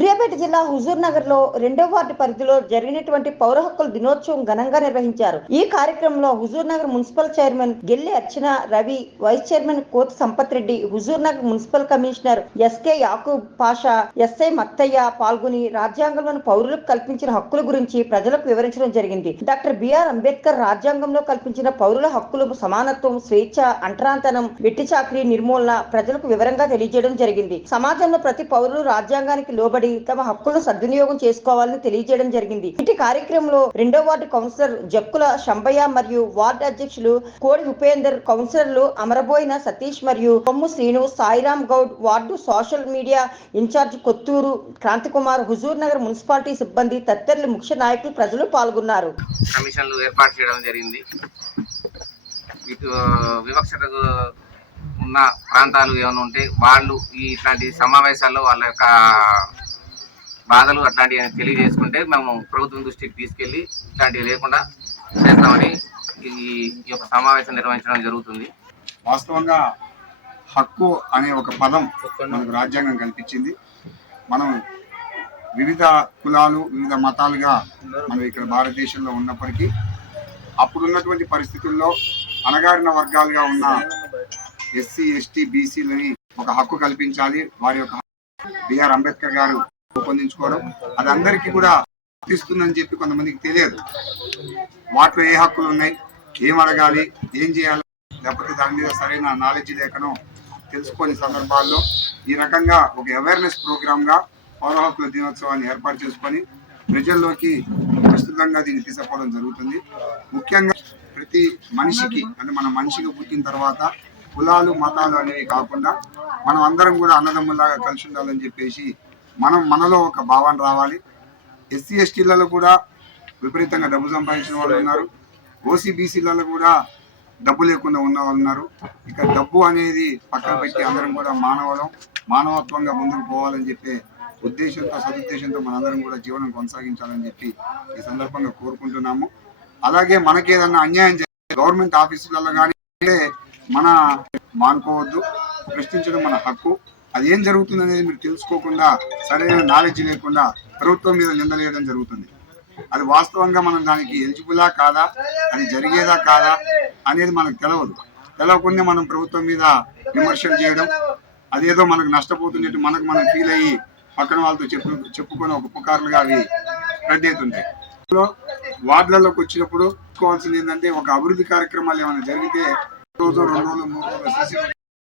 సూర్యాపేట జిల్లా హుజూర్ నగర్ లో 2వ వార్డు పరిధిలో జరిగినటువంటి పౌర హక్కుల దినోత్సవం ఘనంగా నిర్వహించారు. ఈ కార్యక్రమంలో Huzur Nagar municipal chairman Gelli Archana Ravi, vice chairman Kothi Sampath Reddy, Huzur Nagar municipal commissioner SK Yakub Pasha, SI Mathaiah పాల్గొని రాజ్యాంగంలోని పౌరులకు కల్పించిన హక్కుల గురించి ప్రజలకు వివరించడం జరిగింది. డాక్టర్ బిఆర్ అంబేద్కర్ రాజ్యాంగంలో కల్పించిన పౌరుల హక్కులు సమానత్వం, స్వేచ్ఛ, అంటరాంతనం, వెట్టి చాకరీ నిర్మూలన ప్రజలకు వివరంగా తెలియజేయడం జరిగింది. సమాజంలో ప్రతి పౌరులు రాజ్యాంగానికి లోబడి తమ హక్కులను సద్వినియోగం చేసుకోవాలని తెలియజేయడం జరిగింది. ఇటు కార్యక్రమంలో 2వ వార్డు కౌన్సిలర్ జక్కుల శంబయ్య మరియు వార్డు అధ్యక్షులు కోడి ఉపేందర్, కౌన్సిలర్లు అమరబోయిన సతీష్ మరియు Kommu Srinu, Sairam Goud, ward social media incharge Kothur Kranthikumar, Huzurnagar municipality సిబ్బంది తదితరులు ముఖ్య నాయకులు ప్రజలు పాల్గొన్నారు. కమిషన్లు ఏర్పాటు చేయడం జరిగింది. ఇటు వివక్షతకు ఉన్న ప్రాంతాలు ఏమైనా ఉంటే వాళ్ళు ఇట్లాంటి సమావేశాల్లో వాళ్ళ యొక్క బాధలు అట్లాంటివి తెలియజేసుకుంటే మేము ప్రభుత్వం దృష్టికి తీసుకెళ్లి ఇట్లాంటివి లేకుండా చేస్తామని ఈ యొక్క సమావేశం నిర్వహించడం జరుగుతుంది. వాస్తవంగా హక్కు అనే ఒక పదం మనకు రాజ్యాంగం కల్పించింది. మనం వివిధ కులాలు, వివిధ మతాలుగా మనం ఇక్కడ భారతదేశంలో ఉన్నప్పటికీ అప్పుడున్నటువంటి పరిస్థితుల్లో అణగారిన వర్గాలుగా ఉన్న ఎస్సీ, ఎస్టీ, బీసీలని ఒక హక్కు కల్పించాలి. వారి యొక్క బిఆర్ అంబేద్కర్ గారు రూపొందించుకోవడం అది అందరికీ కూడా వర్తిస్తుందని చెప్పి కొంతమందికి తెలియదు. వాటిలో ఏ హక్కులు ఉన్నాయి, ఏం అడగాలి, ఏం చేయాలి, లేకపోతే దాని మీద సరైన నాలెడ్జ్ లేకనో తెలుసుకునే సందర్భాల్లో ఈ రకంగా ఒక అవేర్నెస్ ప్రోగ్రామ్గా పౌర హక్కుల దినోత్సవాన్ని ఏర్పాటు చేసుకొని ప్రజల్లోకి విస్తృతంగా దీన్ని తీసుకుపోవడం జరుగుతుంది. ముఖ్యంగా ప్రతి మనిషికి, అంటే మన మనిషికి పుట్టిన తర్వాత కులాలు, మతాలు అనేవి కాకుండా మనం అందరం కూడా అన్నదమ్ములాగా కలిసి ఉండాలని చెప్పేసి మనలో ఒక భావన రావాలి. ఎస్సీ, ఎస్టీలలో కూడా విపరీతంగా డబ్బు సంపాదించిన వాళ్ళు ఉన్నారు. ఓసీబీసీలలో కూడా డబ్బు లేకుండా ఉన్న వాళ్ళు ఉన్నారు. ఇక డబ్బు అనేది పక్కన పెట్టి అందరం కూడా మానవత్వంగా ముందుకు పోవాలని చెప్పే ఉద్దేశంతో, సదుద్దేశంతో మనందరం కూడా జీవనం కొనసాగించాలని చెప్పి ఈ సందర్భంగా కోరుకుంటున్నాము. అలాగే మనకేదన్నా అన్యాయం చేస్తే గవర్నమెంట్ ఆఫీసులలో కానీ మన మానుకోవద్దు. ప్రశ్నించడం మన హక్కు. అది ఏం జరుగుతుంది అనేది మీరు తెలుసుకోకుండా, సరైన నాలెడ్జ్ లేకుండా ప్రభుత్వం మీద నిందలేయడం జరుగుతుంది. అది వాస్తవంగా మనం దానికి ఎలిజిబులా కాదా, అది జరిగేదా కాదా అనేది మనకు తెలవకుండా మనం ప్రభుత్వం మీద విమర్శలు చేయడం, అదేదో మనకు నష్టపోతున్నట్టు మనం ఫీల్ అయ్యి పక్కన వాళ్ళతో చెప్పుకొని ఒక పుకార్లుగా అవి స్ప్రెడ్ అవుతుంటాయి. వార్డులలోకి వచ్చినప్పుడు చూసుకోవాల్సింది ఏంటంటే, ఒక అభివృద్ధి కార్యక్రమాలు ఏమైనా జరిగితే 1 రోజు, 2 రోజులు, 3 రోజులు